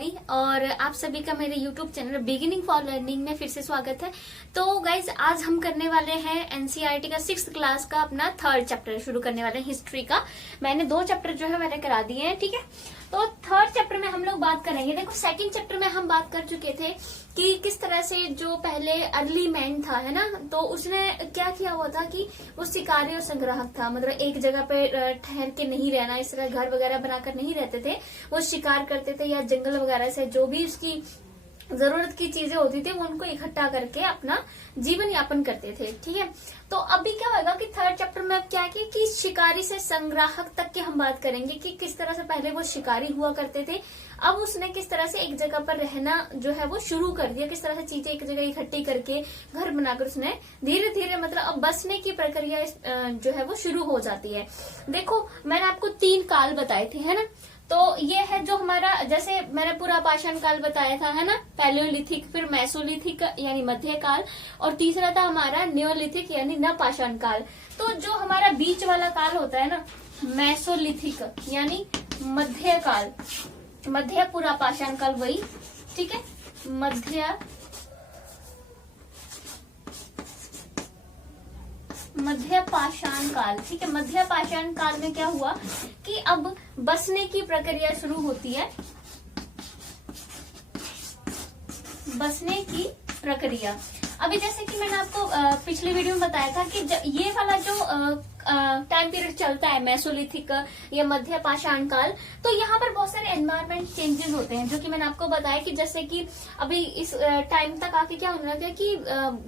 कुमारी और आप सभी का मेरे YouTube channel beginning for learning में फिर से स्वागत है। तो गाइज आज हम करने वाले हैं एनसीईआरटी का 6th क्लास का अपना 3rd चैप्टर शुरू करने वाले हैं हिस्ट्री का। मैंने 2 चैप्टर जो है मैंने करा दिए हैं, ठीक है। तो 3rd चैप्टर में हम लोग बात करेंगे। देखो 2nd चैप्टर में हम बात कर चुके थे कि किस तरह से जो पहले अर्ली मैन था, है ना, तो उसने क्या किया हुआ था कि वो शिकारी और संग्राहक था। मतलब एक जगह पे ठहर के नहीं रहना, इस तरह घर वगैरह बनाकर नहीं रहते थे। वो शिकार करते थे या जंगल वगैरह से जो भी उसकी जरूरत की चीजें होती थी वो उनको इकट्ठा करके अपना जीवन यापन करते थे, ठीक है। तो अभी क्या होगा कि 3rd चैप्टर में अब क्या है कि शिकारी से संग्राहक तक की हम बात करेंगे कि किस तरह से पहले वो शिकारी हुआ करते थे, अब उसने किस तरह से एक जगह पर रहना जो है वो शुरू कर दिया, किस तरह से चीजें एक जगह इकट्ठी करके घर बनाकर उसने धीरे धीरे मतलब अब बसने की प्रक्रिया जो है वो शुरू हो जाती है। देखो मैंने आपको 3 काल बताए थे, है ना। तो ये है जो हमारा, जैसे मैंने पूरा पाषाण काल बताया था, है ना, पैलियोलिथिक, फिर मेसोलिथिक यानी मध्य काल, और तीसरा था हमारा नियोलिथिक यानी नवपाषाण काल। तो जो हमारा बीच वाला काल होता है ना, मेसोलिथिक यानी मध्य काल, मध्य पूरा पाषाण काल वही, ठीक है, मध्य पाषाण काल, ठीक है। मध्य पाषाण काल में क्या हुआ कि अब बसने की प्रक्रिया शुरू होती है, बसने की प्रक्रिया। अभी जैसे कि मैंने आपको पिछले वीडियो में बताया था कि ये वाला जो टाइम पीरियड चलता है मेसोलिथिक या मध्य पाषाण काल, तो यहाँ पर बहुत सारे एनवायरमेंट चेंजेस होते हैं, जो कि मैंने आपको बताया कि जैसे कि अभी इस टाइम तक आके क्या होने लगा कि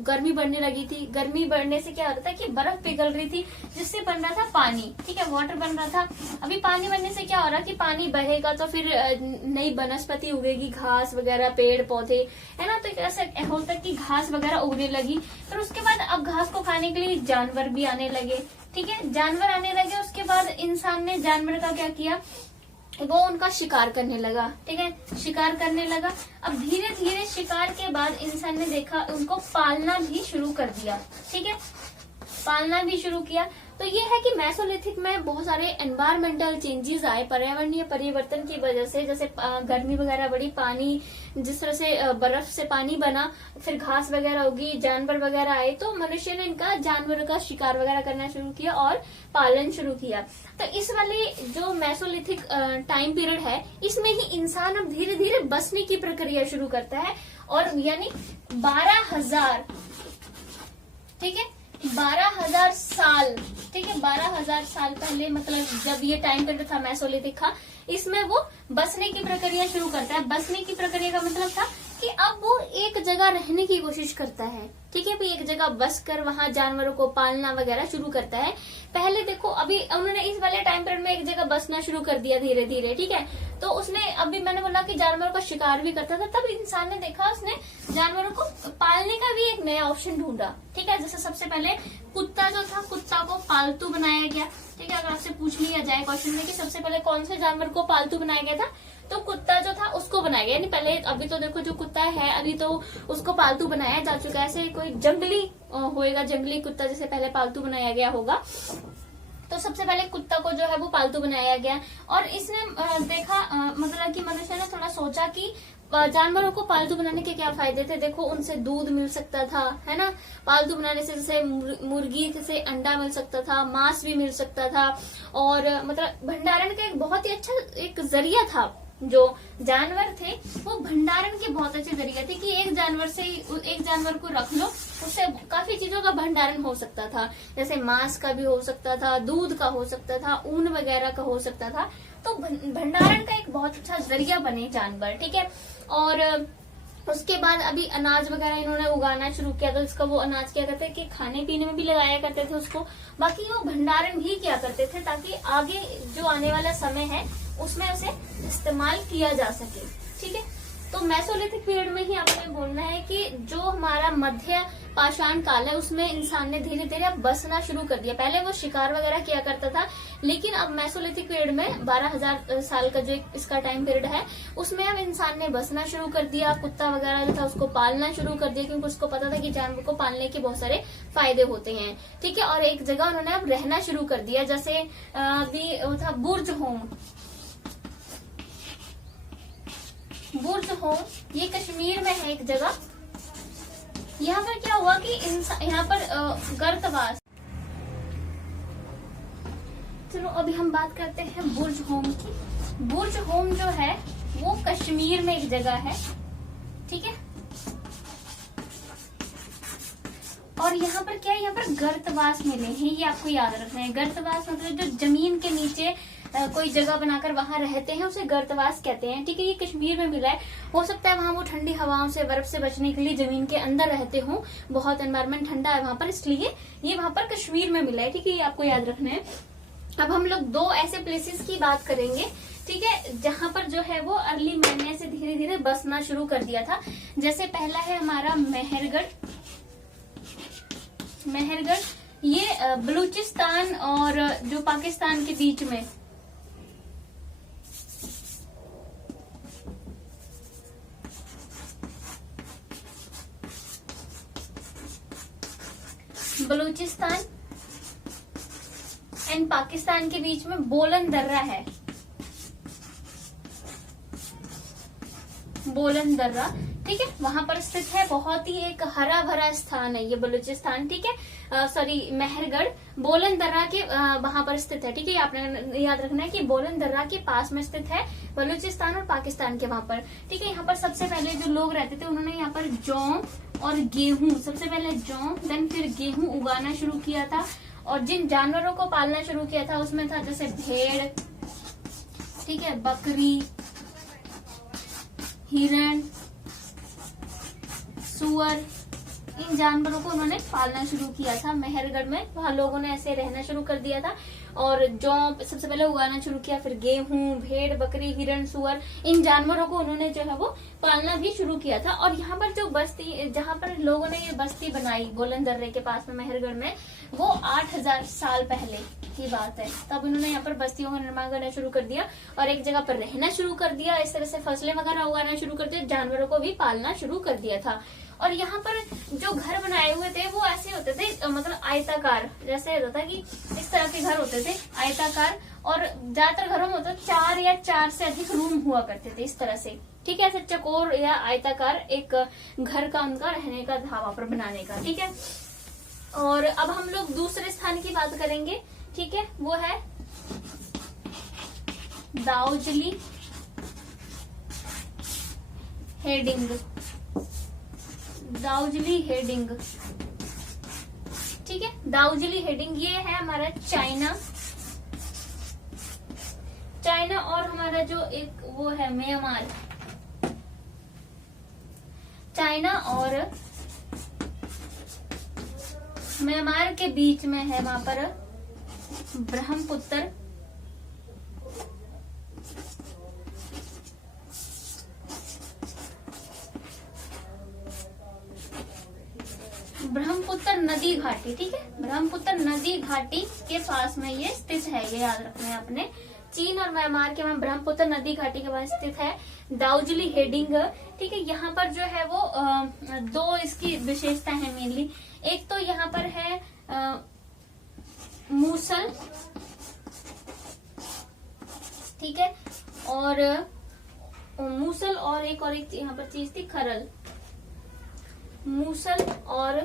गर्मी बढ़ने लगी थी। गर्मी बढ़ने से क्या हो रहा था कि बर्फ पिघल रही थी, जिससे बन रहा था पानी, ठीक है, वाटर बन रहा था। अभी पानी बनने से क्या हो रहा कि पानी बहेगा तो फिर नई वनस्पति उगेगी, घास वगैरह, पेड़ पौधे, है ना। तो ऐसा होता है कि घास वगैरह उगने लगी, फिर उसके बाद अब घास को खाने के लिए जानवर भी आने लगे, ठीक है, जानवर आने लगे। उसके बाद इंसान ने जानवर का क्या किया, वो उनका शिकार करने लगा, ठीक है, शिकार करने लगा। अब धीरे धीरे शिकार के बाद इंसान ने देखा उनको पालना भी शुरू कर दिया, ठीक है, पालना भी शुरू किया। तो ये है कि मेसोलिथिक में बहुत सारे एनवायरमेंटल चेंजेस आए पर्यावरणीय परिवर्तन की वजह से, जैसे गर्मी वगैरह बढ़ी, पानी जिस तरह से बर्फ से पानी बना, फिर घास वगैरह उगी, जानवर वगैरह आए, तो मनुष्य ने इनका जानवरों का शिकार वगैरह करना शुरू किया और पालन शुरू किया। तो इस वाले जो मेसोलिथिक टाइम पीरियड है, इसमें ही इंसान अब धीरे धीरे बसने की प्रक्रिया शुरू करता है, और यानी 12,000, ठीक है, 12,000 साल, ठीक है, 12,000 साल पहले, मतलब जब ये टाइम पीरियड था मेसोलिथिक का, इसमें वो बसने की प्रक्रिया शुरू करता है। बसने की प्रक्रिया का मतलब था कि अब वो एक जगह रहने की कोशिश करता है, ठीक है, एक जगह बस कर वहां जानवरों को पालना वगैरह शुरू करता है। पहले देखो अभी उन्होंने इस वाले टाइम पीरियड में एक जगह बसना शुरू कर दिया धीरे धीरे, ठीक है। तो उसने, अभी मैंने बोला कि जानवरों का शिकार भी करता था, तब इंसान ने देखा, उसने जानवरों को पालने का भी एक नया ऑप्शन ढूंढा, ठीक है। जैसे सबसे पहले कुत्ता जो था, कुत्ता को पालतू बनाया गया, ठीक है। अगर आपसे पूछ लिया जाए क्वेश्चन में कि सबसे पहले कौन से जानवर को पालतू बनाया गया था, तो कुत्ता जो था उसको बनाया गया। यानी पहले, अभी तो देखो जो कुत्ता है अभी तो उसको पालतू बनाया जा चुका है। ऐसे कोई जंगली होएगा, जंगली कुत्ता जैसे पहले पालतू बनाया गया होगा, तो सबसे पहले कुत्ता को जो है वो पालतू बनाया गया। और इसने देखा, मतलब कि मनुष्य ने थोड़ा सोचा कि जानवरों को पालतू बनाने के क्या फायदे थे। देखो उनसे दूध मिल सकता था, है ना, पालतू बनाने से जैसे मुर्गी से अंडा मिल सकता था, मांस भी मिल सकता था, और मतलब भंडारण का एक बहुत ही अच्छा एक जरिया था। जो जानवर थे वो भंडारण के बहुत अच्छे जरिए थे कि एक जानवर को रख लो, उससे काफी चीजों का भंडारण हो सकता था, जैसे मांस का भी हो सकता था, दूध का हो सकता था, ऊन वगैरह का हो सकता था। तो भंडारण का एक बहुत अच्छा जरिया बने जानवर, ठीक है। और उसके बाद अभी अनाज वगैरह इन्होंने उगाना शुरू किया, तो इसका वो अनाज क्या करते थे कि खाने पीने में भी लगाया करते थे उसको, बाकी वो भंडारण भी किया करते थे ताकि आगे जो आने वाला समय है उसमें उसे इस्तेमाल किया जा सके, ठीक है। तो मेसोलिथिक पीरियड में ही आपको बोलना है कि जो हमारा मध्य पाषाण काल है उसमें इंसान ने धीरे धीरे अब बसना शुरू कर दिया। पहले वो शिकार वगैरह किया करता था, लेकिन अब मेसोलिथिक पीरियड में 12,000 साल का जो इसका टाइम पीरियड है उसमें अब इंसान ने बसना शुरू कर दिया। कुत्ता वगैरह जो था उसको पालना शुरू कर दिया, क्योंकि उसको पता था कि जानवर को पालने के बहुत सारे फायदे होते हैं, ठीक है। और एक जगह उन्होंने अब रहना शुरू कर दिया, जैसे अभी था बुर्ज होम, बुर्ज होम, ये कश्मीर में है एक जगह। यहाँ पर क्या हुआ कि यहाँ पर गर्तवास। चलो अभी हम बात करते हैं बुर्ज होम की। बुर्ज होम जो है वो कश्मीर में एक जगह है, ठीक है। और यहाँ पर क्या है, यहाँ पर गर्तवास मिले हैं, ये आपको याद रखना है। गर्तवास मतलब जो जमीन के नीचे कोई जगह बनाकर वहां रहते हैं उसे गर्तवास कहते हैं, ठीक है। ये कश्मीर में मिला है। हो सकता है वहां वो ठंडी हवाओं से, बर्फ से बचने के लिए जमीन के अंदर रहते हो, बहुत एनवायरमेंट ठंडा है वहां पर, इसलिए ये वहां पर कश्मीर में मिला है, ठीक है। ये आपको याद रखना है। अब हम लोग दो ऐसे प्लेसेस की बात करेंगे, ठीक है, जहां पर जो है वो अर्ली मैन ने से धीरे धीरे बसना शुरू कर दिया था। जैसे पहला है हमारा मेहरगढ़। मेहरगढ़ ये बलूचिस्तान और जो पाकिस्तान के बीच में, बलूचिस्तान एंड पाकिस्तान के बीच में बोलन दर्रा है। बोलन दर्रा, ठीक है, वहां पर स्थित है। बहुत ही एक हरा भरा स्थान है ये बलूचिस्तान, ठीक है। सॉरी, मेहरगढ़ बोलन दर्रा के वहां पर स्थित है, ठीक है। आपने याद रखना है कि बोलन दर्रा के पास में स्थित है बलूचिस्तान और पाकिस्तान के वहां पर, ठीक है। यहाँ पर सबसे पहले जो लोग रहते थे उन्होंने यहाँ पर जौ और गेहूं, सबसे पहले जौ देन फिर गेहूं उगाना शुरू किया था। और जिन जानवरों को पालना शुरू किया था उसमें था जैसे भेड़, ठीक है, बकरी, हिरण, सुअर, इन जानवरों को उन्होंने पालना शुरू किया था मेहरगढ़ में। वहां लोगों ने ऐसे रहना शुरू कर दिया था और जौ सबसे पहले उगाना शुरू किया, फिर गेहूं, भेड़, बकरी, हिरण, सुअर, इन जानवरों को उन्होंने जो है वो पालना भी शुरू किया था। और यहाँ पर जो बस्ती, जहाँ पर लोगों ने ये बस्ती बनाई बोलन दर्रे के पास में मेहरगढ़ में, वो 8000 साल पहले की बात है। तब उन्होंने यहाँ पर बस्तियों का निर्माण करना शुरू कर दिया और एक जगह पर रहना शुरू कर दिया। इस तरह से फसलें वगैरह उगाना शुरू कर दिया, जानवरों को भी पालना शुरू कर दिया था। और यहाँ पर जो घर बनाए हुए थे वो ऐसे होते थे, मतलब आयताकार, जैसे होता था कि इस तरह के घर होते थे आयताकार। और ज्यादातर घरों में होता 4 या 4 से अधिक रूम हुआ करते थे इस तरह से, ठीक है। ऐसे चकोर या आयताकार एक घर का उनका रहने का था वहां पर बनाने का, ठीक है। और अब हम लोग दूसरे स्थान की बात करेंगे, ठीक है, वो है दाउजली हेडिंग। दाउजली हेडिंग, ठीक है, दाउजली हेडिंग ये है हमारा चाइना। चाइना और हमारा जो एक वो है म्यांमार। चाइना और म्यांमार के बीच में है वहां पर ब्रह्मपुत्र। ब्रह्मपुत्र नदी घाटी, ठीक है, ब्रह्मपुत्र नदी घाटी के पास में ये स्थित है, ये याद रखना है आपने। चीन और म्यांमार के वहां ब्रह्मपुत्र नदी घाटी के पास स्थित है दाउजली हेडिंग, ठीक है। यहाँ पर जो है वो दो इसकी विशेषता है मेनली। एक तो यहाँ पर है मूसल, ठीक है, और मूसल और एक यहाँ पर चीज थी खरल। मूसल और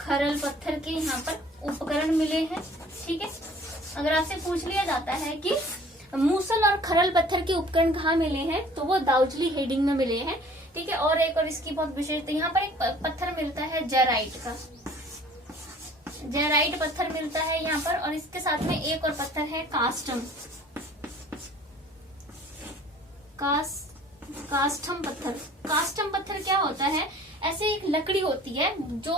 खरल पत्थर के यहाँ पर उपकरण मिले हैं, ठीक है। अगर आपसे पूछ लिया जाता है कि मूसल और खरल पत्थर के उपकरण कहाँ मिले हैं, तो वो दाउजली हेडिंग में मिले हैं, ठीक है। और एक और इसकी बहुत विशेषता, यहाँ पर एक पत्थर मिलता है जेराइट का, जेराइट पत्थर मिलता है यहाँ पर। और इसके साथ में एक और पत्थर है कास्टम, कास्टम पत्थर। कास्टम पत्थर क्या होता है, ऐसे एक लकड़ी होती है जो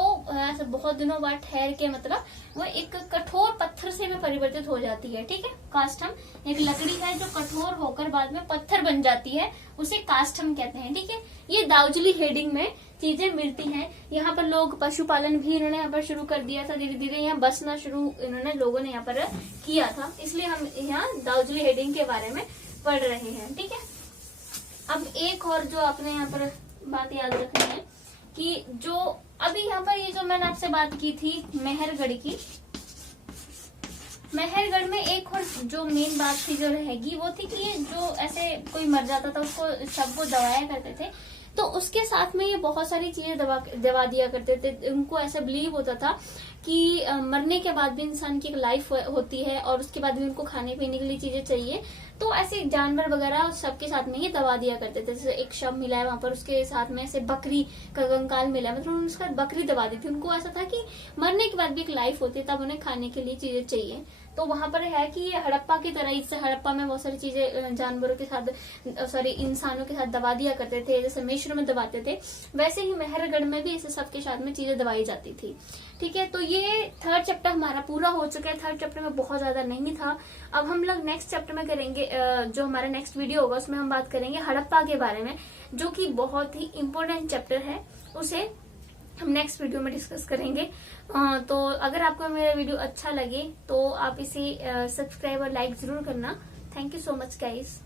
बहुत दिनों बाद ठहर के, मतलब वो एक कठोर पत्थर से में परिवर्तित हो जाती है, ठीक है। कास्टम एक लकड़ी है जो कठोर होकर बाद में पत्थर बन जाती है, उसे कास्टम कहते हैं, ठीक है। ये दाउजली हेडिंग में चीजें मिलती हैं। यहाँ पर लोग पशुपालन भी इन्होंने यहाँ पर शुरू कर दिया था, धीरे धीरे यहाँ बसना शुरू इन्होंने लोगों ने यहाँ पर किया था, इसलिए हम यहाँ दाउजली हेडिंग के बारे में पढ़ रहे हैं, ठीक है। अब एक और जो आपने यहाँ पर बात याद रखनी है कि जो अभी यहाँ पर ये जो मैंने आपसे बात की थी मेहरगढ़ की, मेहरगढ़ में एक और जो मेन बात थी जो रहेगी वो थी कि ये जो ऐसे कोई मर जाता था उसको शव को दबाया करते थे, तो उसके साथ में ये बहुत सारी चीजें दबा दिया करते थे। उनको ऐसा बिलीव होता था कि मरने के बाद भी इंसान की एक लाइफ होती है और उसके बाद भी उनको खाने पीने के लिए चीजें चाहिए, तो ऐसे जानवर वगैरह सबके साथ में ये दबा दिया करते थे। जैसे एक शव मिला है वहां पर, उसके साथ में ऐसे बकरी का कंकाल मिला है, मतलब उन्होंने उसका बकरी दबा दी थी। उनको ऐसा था कि मरने के बाद भी एक लाइफ होती है, तब उन्हें खाने के लिए चीजें चाहिए। तो वहां पर है कि ये हड़प्पा की तरह, इससे हड़प्पा में बहुत सारी चीजें जानवरों के साथ, सॉरी इंसानों के साथ दबा दिया करते थे, जैसे मिश्र में दबाते थे, वैसे ही मेहरगढ़ में भी ऐसे सबके साथ में चीजें दबाई जाती थी। ठीक है, तो ये थर्ड चैप्टर हमारा पूरा हो चुका है। थर्ड चैप्टर में बहुत ज्यादा नहीं था। अब हम लोग नेक्स्ट चैप्टर में करेंगे, जो हमारा नेक्स्ट वीडियो होगा उसमें हम बात करेंगे हड़प्पा के बारे में, जो कि बहुत ही इम्पोर्टेंट चैप्टर है। उसे हम नेक्स्ट वीडियो में डिस्कस करेंगे। तो अगर आपको मेरा वीडियो अच्छा लगे तो आप इसे सब्सक्राइब और लाइक जरूर करना। Thank you so much guys.